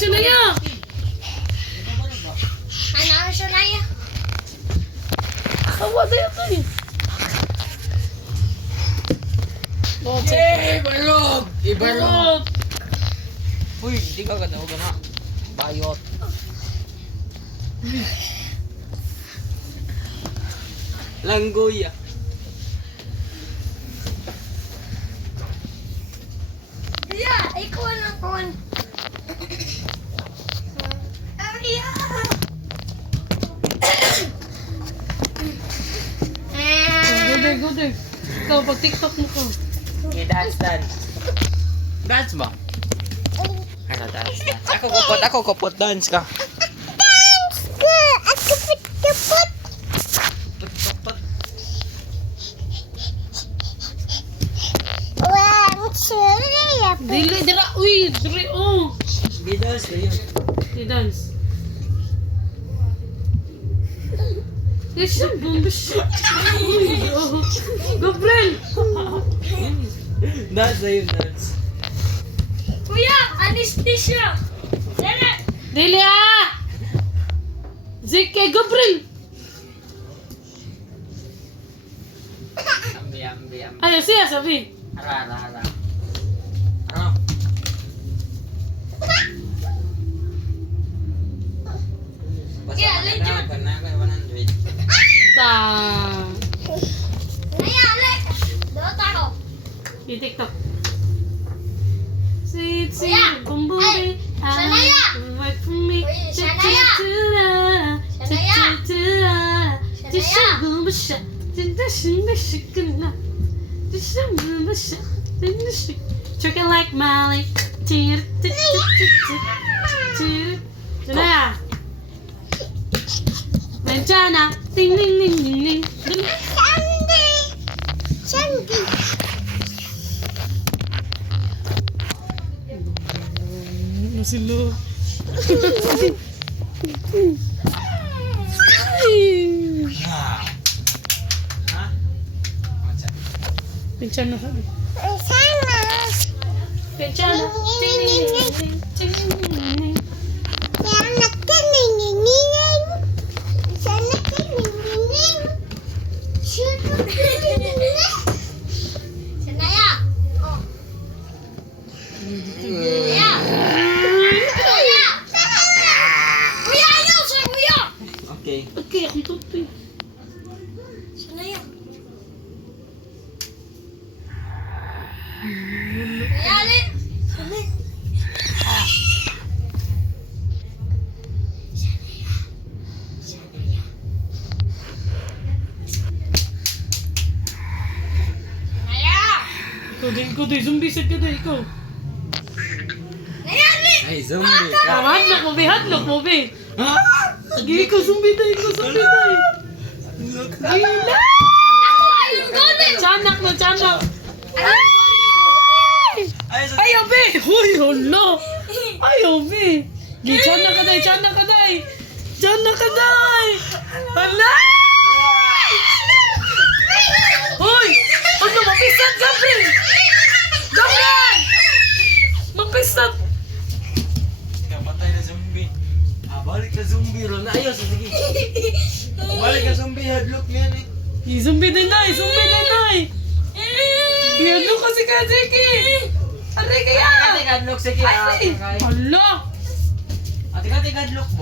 Shania! Ano, Shania? Kawa na ito eh. Ibarog! Ibarot! Uy, di ka ganaw gana. Bayot. Langgoy ah. Iya, ikaw lang kon. Iya. Go there. Ikaw, pag TikTok mo ko. Okay, dance. Dance ba? Ano, dance. Ako kupot, dance ka. Put. Dili, dira. Uy, diri, oh. Sige, dance na yun. I-dance. Yes, yung bomba siya. Gabriel! Dance na yun, dance. Kuya, anesthesia. Dala. Dili ah! Zeke, Gabriel! Ambi. Ayaw siya, sabi. Ara. Ano? Kaya, legit. Kanaga 100. Ta. Nayali. Dota ko. I-TikTok. Sweet, Kuya! bumbubi. Shania! Wait for me. Uy, Shania! Shania! Chicken like Molly. Shania! Manjana! Ding ding ding ding ding. Sandy. Ano sila? Ha? Pinchan na sabi. Pinchan na. Sanaya. Oh. Kuya. Kuya, ayaw siya, kuya. Okay. Okay, akong tutoy. Sanaya. Kuya, alin. Sanaya. Sanaya. Ikaw din, zombie set ka din, ikaw. Sanaya, alin. Ay, zombie ka. Hadlock mo, be. Ha? Sige, ikaw, zombie tayo. Gila! Ako ay yung golden. Tiyanak. Ay, Ayaw, be! Uy, hala! Ayaw, be! Tiyanak ka day! Hala! Uy! Ano, mapisat, Gabriel! Mapisat! patay na zombie. Balik na zombie. Ron, ayos. Sige. Balik na zombie. Hadlock niyan eh. Zombie din, day! Ano kasi ka, Jackie? Aray kaya! Ate, hadlock. Sige. Hala! Ate, hadlock mo.